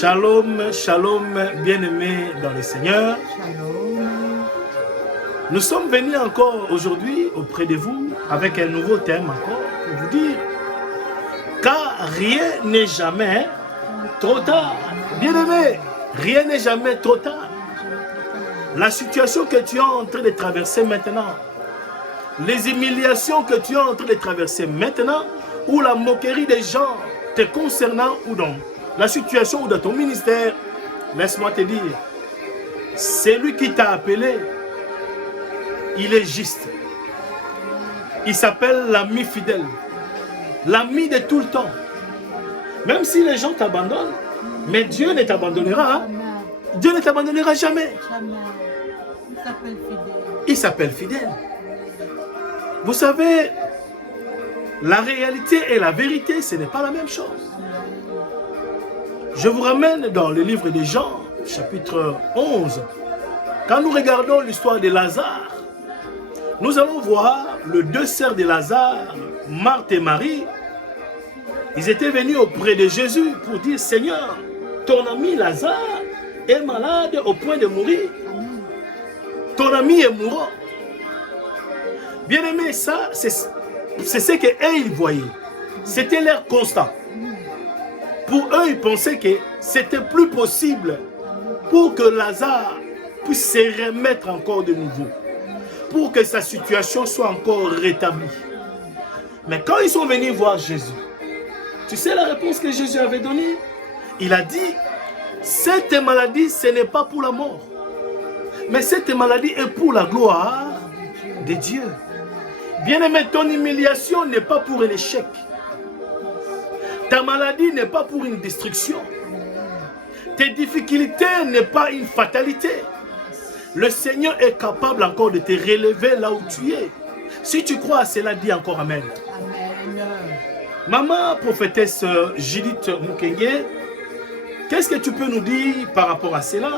Shalom, shalom, bien-aimés dans le Seigneur. Shalom. Nous sommes venus encore aujourd'hui auprès de vous avec un nouveau thème encore pour vous dire car rien n'est jamais trop tard. Bien-aimés, rien n'est jamais trop tard. La situation que tu es en train de traverser maintenant, les humiliations que tu es en train de traverser maintenant, ou la moquerie des gens te concernant ou non, la situation ou dans ton ministère, laisse-moi te dire, c'est lui qui t'a appelé, il est juste. Il s'appelle l'ami fidèle, l'ami de tout le temps. Même si les gens t'abandonnent, mais Dieu ne t'abandonnera. Hein? Dieu ne t'abandonnera jamais. Jamais. Il s'appelle fidèle. Il s'appelle fidèle. Vous savez, la réalité et la vérité, ce n'est pas la même chose. Je vous ramène dans le livre de Jean, chapitre 11. Quand nous regardons l'histoire de Lazare, nous allons voir les deux sœurs de Lazare, Marthe et Marie. Ils étaient venus auprès de Jésus pour dire, Seigneur, ton ami Lazare est malade au point de mourir. Ton ami est mourant. Bien aimé, ça, c'est ce qu'eux, ils voyaient. C'était leur constat. Pour eux, ils pensaient que c'était plus possible pour que Lazare puisse se remettre encore de nouveau. Pour que sa situation soit encore rétablie. Mais quand ils sont venus voir Jésus, tu sais la réponse que Jésus avait donnée? Il a dit, cette maladie, ce n'est pas pour la mort. Mais cette maladie est pour la gloire de Dieu. Bien-aimé, ton humiliation n'est pas pour un échec. Ta maladie n'est pas pour une destruction. Tes difficultés n'est pas une fatalité. Le Seigneur est capable encore de te relever là où tu es. Si tu crois à cela, dis encore Amen. Amen. Maman prophétesse Judith Mukenge, qu'est-ce que tu peux nous dire par rapport à cela?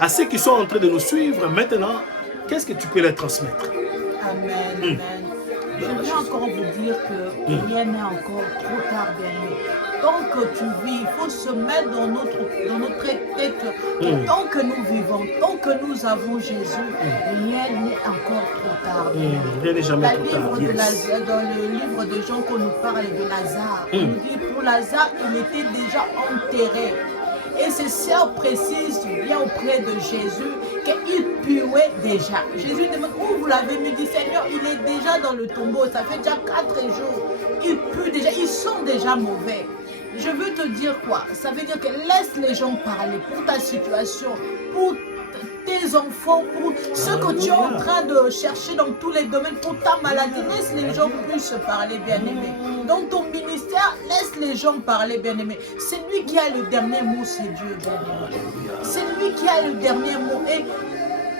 À ceux qui sont en train de nous suivre maintenant, qu'est-ce que tu peux leur transmettre? Amen. Amen. Je veux encore vous dire que rien n'est encore trop tard, bien-aimé. Tant que tu vis, il faut se mettre dans notre tête que tant que nous vivons, tant que nous avons Jésus, rien n'est encore trop tard. Rien n'est jamais trop tard. Dans le livre de Jean, qu'on nous parle de Lazare, il nous dit pour Lazare, il était déjà enterré. Et ces sœurs précisent bien auprès de Jésus qu'il puait déjà. Jésus demande, où vous l'avez mis? Dit, Seigneur, il est déjà dans le tombeau, ça fait déjà 4 jours. Il pue déjà, ils sont déjà mauvais. Je veux te dire quoi? Ça veut dire que laisse les gens parler pour ta situation, pour tes enfants, pour ce que tu es en train de chercher dans tous les domaines, pour ta maladie. Laisse les gens plus parler, bien-aimé. Dans ton ministère, laisse les gens parler, bien-aimé. C'est lui qui a le dernier mot, c'est Dieu, bien-aimé. C'est lui qui a le dernier mot. Et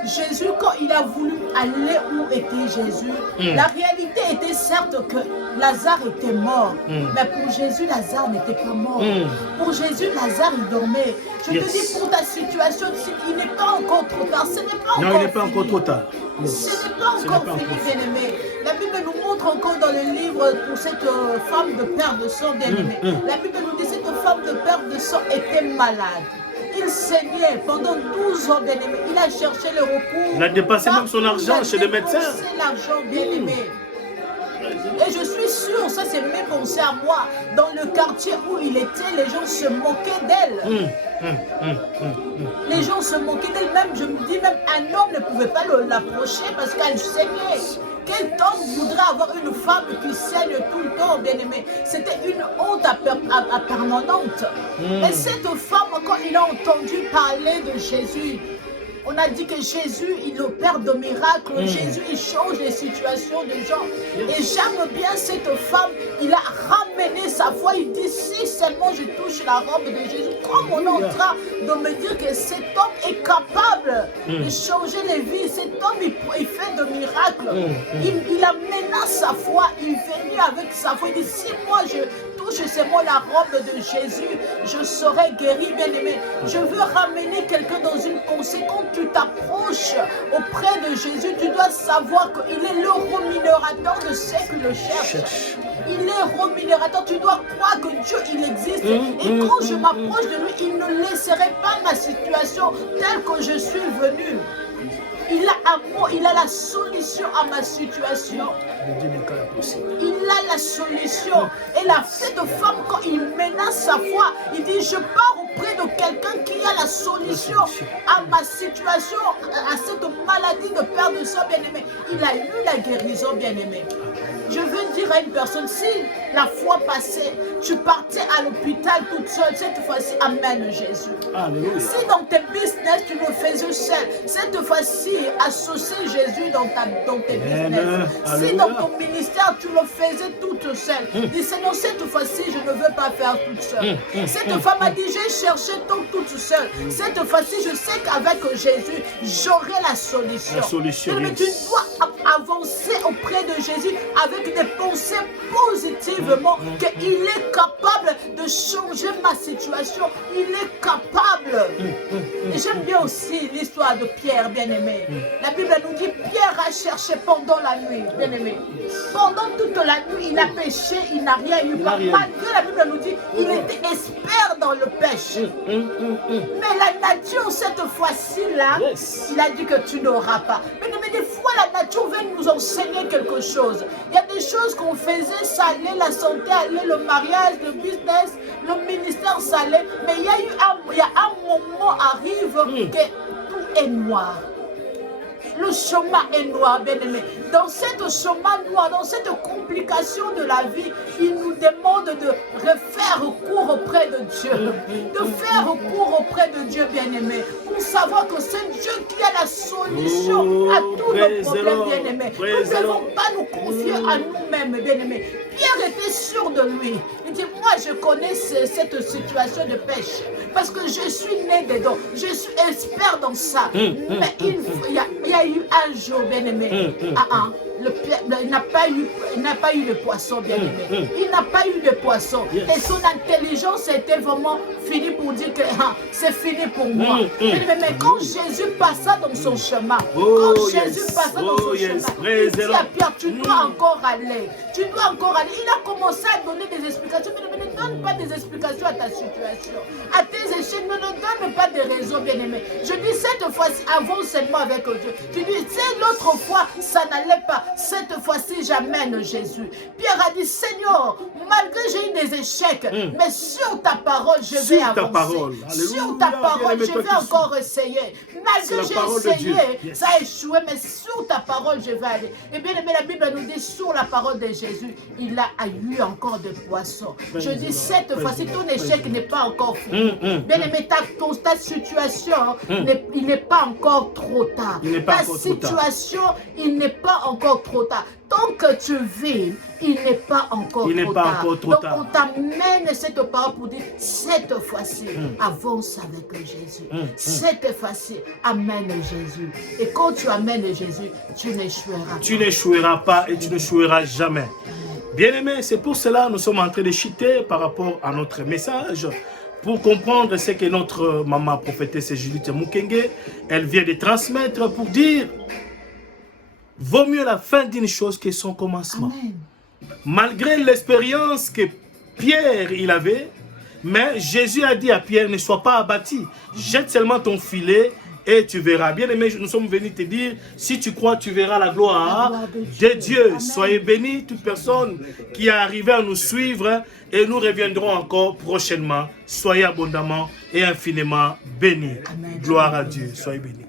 Jésus, quand il a voulu aller où était Jésus, la réalité était certes que Lazare était mort. Mais pour Jésus, Lazare n'était pas mort. Pour Jésus, Lazare, il dormait. Je te dis, pour ta situation, il n'est pas encore trop tard. Ce n'est pas encore fini. Non, il n'est pas encore trop tard. Ce n'est pas encore fini, bien-aimé. La Bible nous montre encore dans le livre pour cette femme de père de sang, bien-aimé. La Bible nous dit que cette femme de père de sang était malade. Il saignait pendant 12 ans, bien-aimé. Il a cherché le recours. Il a dépassé même son argent chez les médecins. Il a dépensé l'argent, bien-aimé. Et je suis sûre, ça c'est mes pensées à moi, dans le quartier où il était, les gens se moquaient d'elle. Les gens se moquaient d'elle, même, je me dis, même un homme ne pouvait pas l'approcher parce qu'elle saignait. Quel homme voudrait avoir une femme qui saigne tout le temps, bien-aimé? C'était une honte à permanente. Et cette femme, quand il a entendu parler de Jésus, on a dit que Jésus, il opère de miracles. Jésus, il change les situations des gens. Et j'aime bien cette femme. Il a ramené sa foi. Il dit, si seulement je touche la robe de Jésus, comme on est en train de me dire que cet homme est capable de changer les vies. Cet homme, il fait de miracles. Il amena sa foi. Il est venu avec sa foi. Il dit, si moi je touche seulement la robe de Jésus, je serai guéri, bien-aimé. Je veux ramener quelqu'un dans une pensée. Quand tu t'approches auprès de Jésus, tu dois savoir qu'il est le rémunérateur de ceux qui le cherchent. Il est rémunérateur. Tu dois croire que Dieu, il existe. Et quand je m'approche de lui, il ne laisserait pas ma situation telle que je suis venu. Il a un mot, il a la solution à ma situation. Il a la solution. Et cette femme, quand il menace sa foi, il dit, je pars auprès de quelqu'un qui a la solution à ma situation, à cette maladie de perte de sang, bien-aimé. Il a eu la guérison, bien-aimé. Je veux dire à une personne, si la fois passée, tu partais à l'hôpital toute seule, cette fois-ci, amène Jésus. Alléluia. Si dans tes business, tu le faisais seul, cette fois-ci, associe Jésus dans tes business. Si dans ton ministère, tu le faisais toute seule, dis Seigneur, cette fois-ci, je ne veux pas faire toute seule. Cette femme a dit, j'ai cherché toute seule. Cette fois-ci, je sais qu'avec Jésus, j'aurai la solution. Mais tu dois avancer auprès de Jésus avec des pensées positivement qu'il est capable de changer ma situation. Il est capable. Et j'aime bien aussi l'histoire de Pierre, bien-aimé. La Bible nous dit, Pierre a cherché pendant la nuit, bien-aimé. Pendant toute la nuit, il a péché, il n'a rien eu. Malgré la Bible nous dit, il était expert dans le péché. Mais la nature, cette fois-ci-là, il a dit que tu n'auras pas. Mais des fois, la nature vient nous enseigner quelque chose. Il y a des choses qu'on faisait, ça allait, la santé allait, le mariage, le business, le ministère, ça allait. Mais il y a un moment arrive que tout est noir. Le chemin est noir, bien-aimé. Dans cette chemin noir, dans cette complication de la vie, il nous demande de faire recours auprès de Dieu. De faire recours auprès de Dieu, bien-aimé. Pour savoir que c'est Dieu qui a la solution à tous nos problèmes, bien-aimé. Nous ne devons pas nous confier à nous-mêmes, bien-aimé. Pierre était sûr de lui. Il dit, moi je connais cette situation de pêche. Parce que je suis né dedans. Je suis expert dans ça. Mais il y a eu un jour, bien-aimé. Il n'a pas eu de poisson, bien-aimé. Il n'a pas eu de poisson. Et son intelligence était vraiment finie pour dire que c'est fini pour moi. Mais quand Jésus passa dans son chemin, Jésus passa dans son chemin, il dit à Pierre, tu dois encore aller. Tu dois encore aller. Il a commencé à donner des explications. Mais ne donne pas des explications à ta situation. À tes échecs, ne donne pas des raisons, bien-aimé. Je dis cette fois-ci, avance seulement avec Dieu. Tu dis, c'est l'autre fois, ça n'allait pas. Cette fois-ci, j'amène Jésus. Pierre a dit, Seigneur, malgré j'ai eu des échecs, mais sur ta parole, je vais avancer. Sur ta parole, je vais encore essayer. Malgré j'ai essayé, ça a échoué, mais sur ta parole, je vais aller. Et bien aimé, la Bible nous dit, sur la parole de Jésus, il a eu encore de poissons. Je dis, cette fois-ci, ton échec n'est pas encore fini. Bien aimé, ta situation, il n'est pas encore trop tard. Ta situation, il n'est pas encore trop tard. Tant que tu vis, il n'est pas encore trop tard. Donc on t'amène cette parole pour dire, cette fois-ci, avance avec Jésus. Cette fois-ci, amène Jésus. Et quand tu amènes Jésus, tu n'échoueras pas. Tu n'échoueras pas et tu n'échoueras jamais. Bien-aimés, c'est pour cela que nous sommes en train de chuter par rapport à notre message. Pour comprendre ce que notre maman prophétesse Judith Mukenge, elle vient de transmettre pour dire, vaut mieux la fin d'une chose que son commencement. Amen. Malgré l'expérience que Pierre il avait, mais Jésus a dit à Pierre, ne sois pas abattu, jette seulement ton filet et tu verras. Bien aimé, nous sommes venus te dire, si tu crois, tu verras la gloire de Dieu. Amen. Soyez bénis, toute personne qui est arrivée à nous suivre, et nous reviendrons encore prochainement. Soyez abondamment et infiniment bénis. Amen. Gloire à Dieu. Soyez bénis.